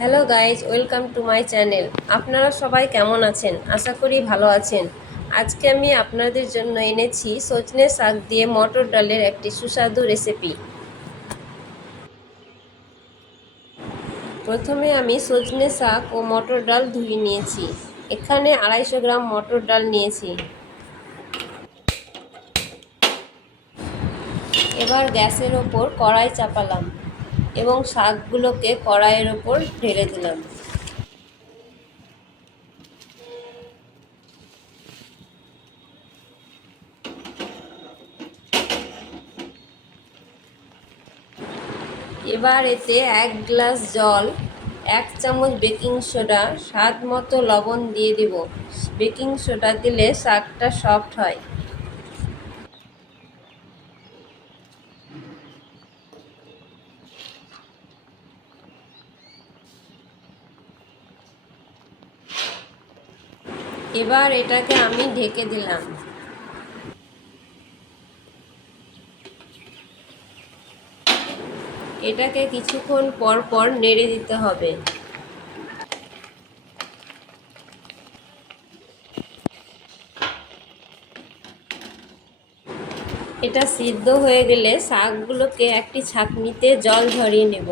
Hello guys, welcome to my channel. আপনারা সবাই কেমন আছেন? আশা করি ভালো আছেন। আজকে আমি আপনাদের জন্য এনেছি সজনে শাক দিয়ে মটর ডালের একটি সুস্বাদু রেসিপি। প্রথমে আমি সজনে শাক ও মটর ডাল ধুয়ে নিয়েছি। এখানে 250 গ্রাম মটর ডাল নিয়েছি। এবার গ্যাসের ওপর কড়াই চাপালাম এবং শাকগুলোকে কড়াইয়ের ওপর ঢেলে দিলাম। এবার এতে 1 গ্লাস জল, 1 চামচ বেকিং সোডা, স্বাদ মতো লবণ দিয়ে দেব। বেকিং সোডা দিলে শাকটা সফট হয়। এবার এটাকে আমি ঢেকে দিলাম। এটাকে কিছুক্ষণ পর পর নেড়ে দিতে হবে। এটা সিদ্ধ হয়ে গেলে শাকগুলোকে একটি ছাঁকনিতে জল ঝরিয়ে নেব।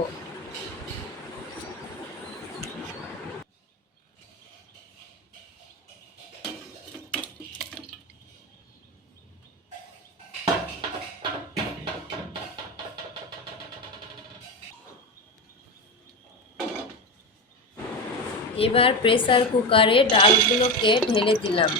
এবার প্রেসার কুকারে ডালগুলোকে ঢেলে দিলাম।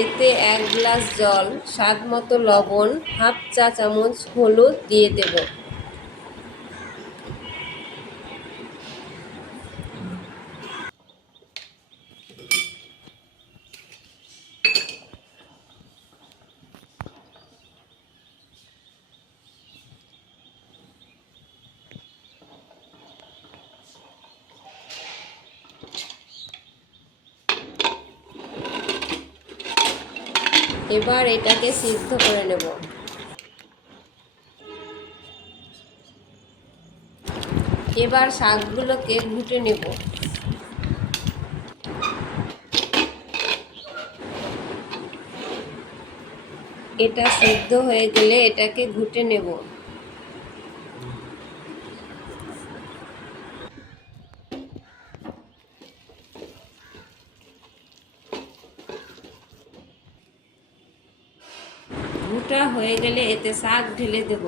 এতে 1 গ্লাস জল, স্বাদ মতো লবণ, হাফ চা চামচ হলুদ দিয়ে দেব। এবার এটাকে সিদ্ধ করে নেব। এবার শাকগুলোকে ঘুটে নেব। এটা সিদ্ধ হয়ে গেলে এটাকে ঘুটে নেব। ঘুটা হয়ে গেলে এতে শাক ঢেলে দেব।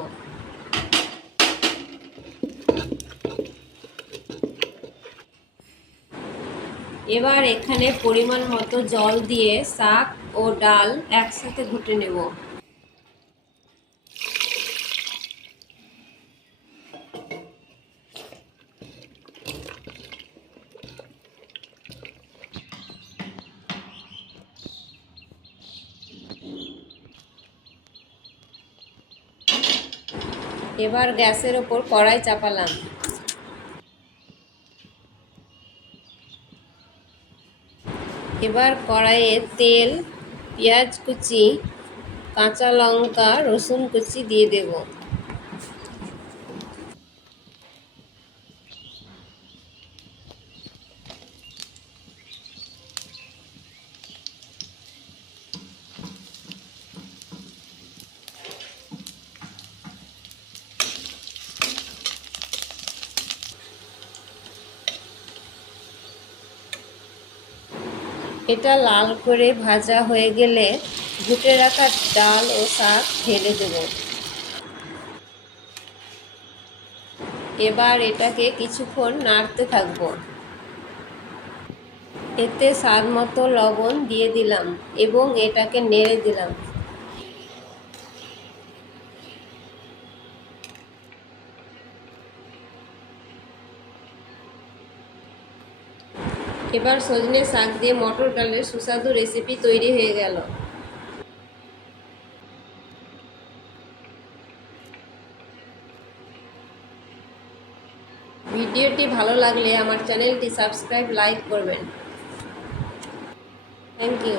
এবার এখানে পরিমাণ মতো জল দিয়ে শাক ও ডাল একসাথে ঘুটে নেব। এবার গ্যাসের ওপর কড়াই চাপালাম। এবার কড়াইয়ে তেল, পেঁয়াজ কুচি, কাঁচা লঙ্কা, রসুন কুচি দিয়ে দেব। এটা লাল করে ভাজা হয়ে গেলে ঘুটে রাখা ডাল ও শাক ঢেলে দেব। এবার এটাকে কিছুক্ষণ নাড়তে থাকব। এতে স্বাদ মতো লবণ দিয়ে দিলাম এবং এটাকে নেড়ে দিলাম। এবার সজনে শাক দিয়ে মটর ডালের সুস্বাদু রেসিপি তৈরি হয়ে গেল। ভিডিওটি ভালো লাগলে আমার চ্যানেলটি সাবস্ক্রাইব, লাইক করবেন। Thank you.